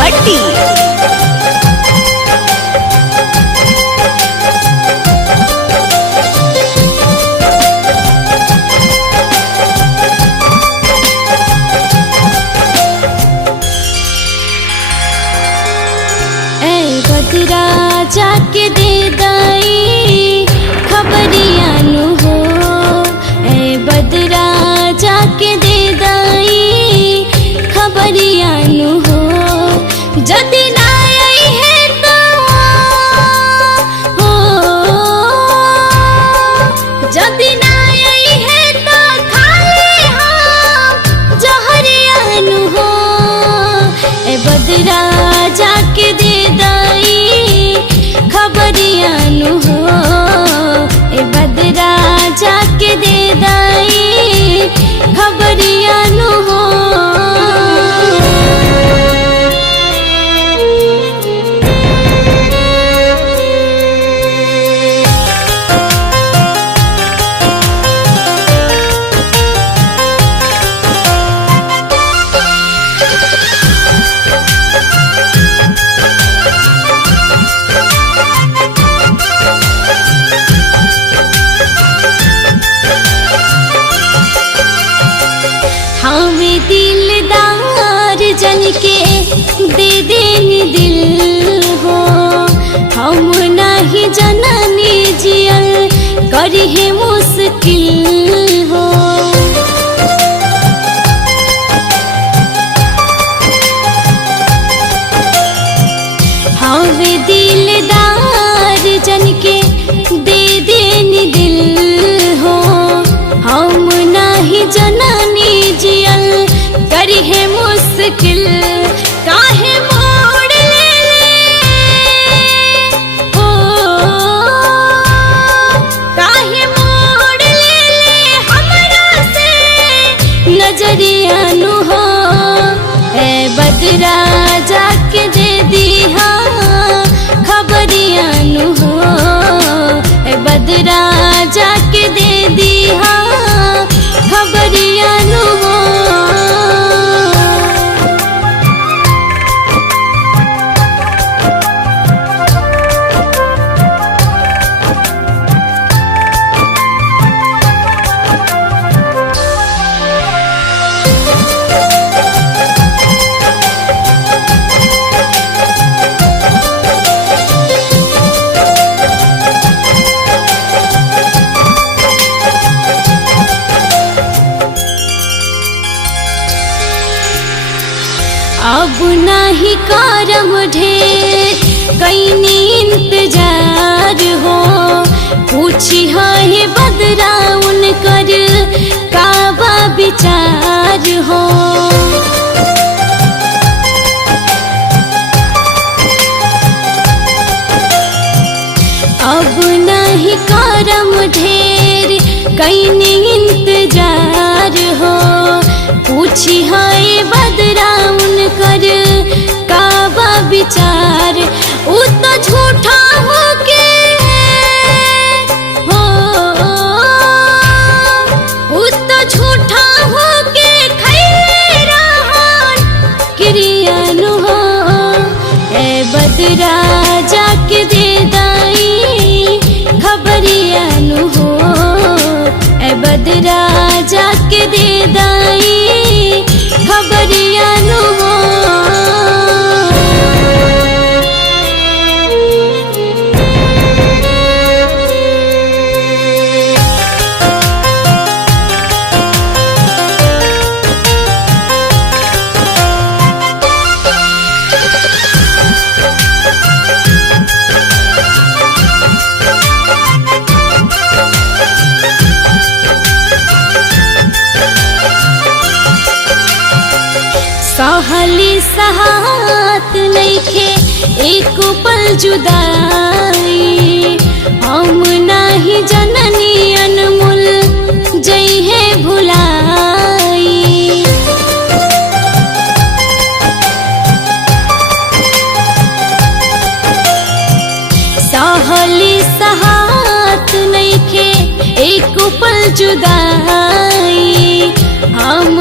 भट्टी। बदरा जाके दे दाई खबरिया नु हो, ए बदरा जाके दे दाई खबरिया नु हो। जदि ना आई है तो हो, जदि ना आई है तो खाली हम जहरिया नु हो। ए बदरा जाके दे दाई खबरिया नु हो, ए बदरा जाके दे दाई खबरिया नु हो। हमें दिलदार जन के दे देनी दिल हो, हम नहीं जननी जियल करी है मुश्किल हो। हमें दिलदार जन के दे देनी दिल हो, हम नहीं जननी जियल करी है मुश्किल। काहे मोड़ ले ले हो, काहे मोड़ ले ले हमरा से नजरिया नु हो। ए बदरा जाके दे दिहा खबरिया नु हो, ए बदरा जाके दे दिहा खबरिया नु हो। अब नहीं करम ढेर कैनी इंतजार हो, पूछी है बदरा उनकर काबा विचार हो। अब नहीं करम ढेर कैनी इंतजार हो, पूछी है बदरा उनकर काबा विचार। उ तो झूठा हो के हो, उ तो झूठा हो के खैले रहन क्रिया नु हो। ए बदरा जाके दे दाई खबरिया नु हो, ए बदरा जाके दे दाई खबरिया नु हो। सहली सहात नइखे एक पल जुदाई, हम नहीं जननी अनमोल जइहे भुलाई। सहली सहात नइखे एक पल जुदाई, हम